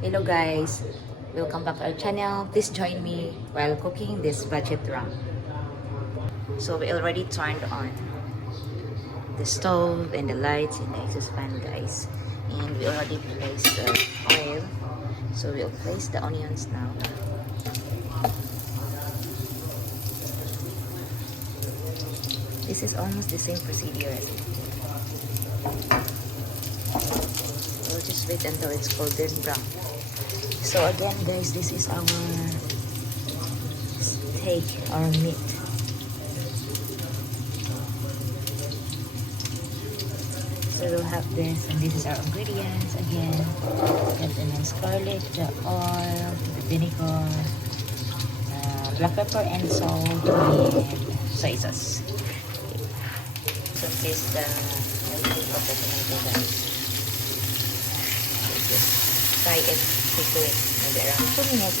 Hello guys, welcome back to our channel. Please join me while cooking this budget rump. So we already turned on the stove and the lights and the exhaust fan, guys. And we already placed the oil. So we'll place the onions now. This is almost the same procedure as we'll just wait until it's golden brown. So again guys, this is our steak or meat. So we'll have this, and this is our ingredients again. Got the minced garlic, the oil, the vinegar, black pepper and salt, and soy sauce. So place the milk of the tomato, guys. So just fry it quickly, maybe around 2 minutes.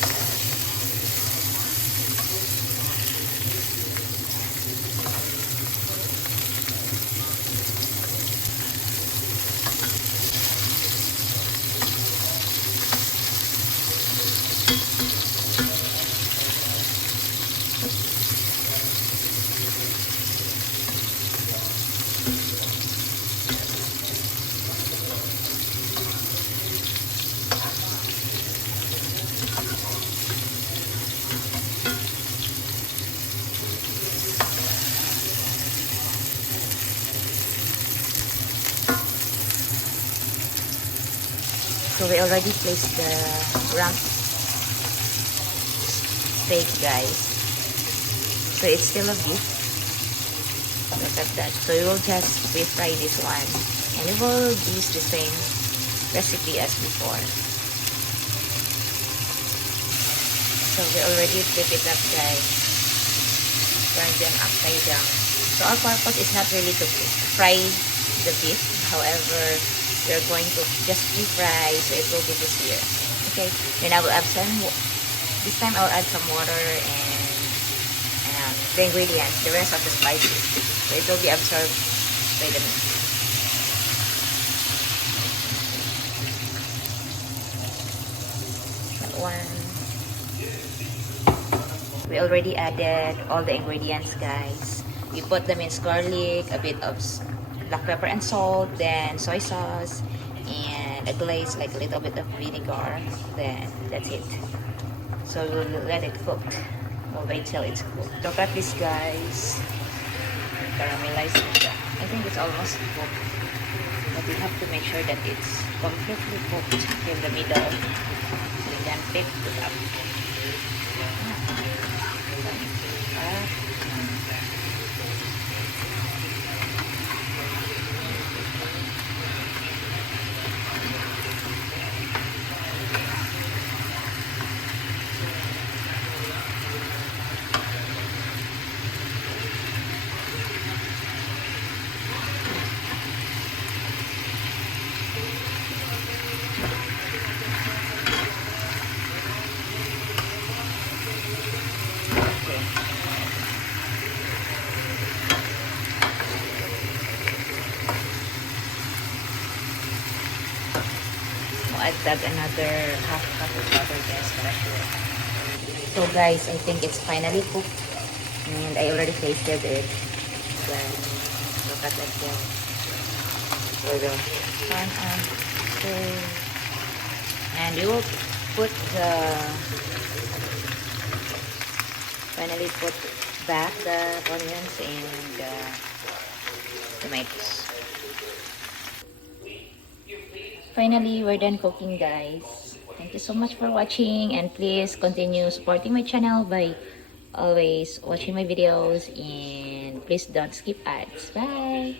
So we already placed the rump steak, guys. So it's still a beef. Look at that. So we will just refry this one, and we will use the same recipe as before. So we already flip it up, guys. Turn them upside down. So our purpose is not really to fry the beef. However, we are going to just refry so it will be juicier. Okay, then I will add some, this time I will add some water and the ingredients, the rest of the spices, so it will be absorbed by the meat. That one. We already added all the ingredients, guys. We put the minced garlic, a bit of black pepper and salt, then soy sauce, and a glaze, like a little bit of vinegar. Then that's it. So we'll let it cook. We'll wait till it's cooked. Look at this, guys. Caramelize it. I think it's almost cooked, but we have to make sure that it's completely cooked in the middle. So we can flip it up. I've dug another half cup of butter, guys, para sure. So guys, I think it's finally cooked, and I already tasted it. Then look at that, guys. So the pan on. And we will put the finally put back the onions and the tomatoes. Finally, we're done cooking, guys. Thank you so much for watching, and please continue supporting my channel by always watching my videos, and please don't skip ads. Bye!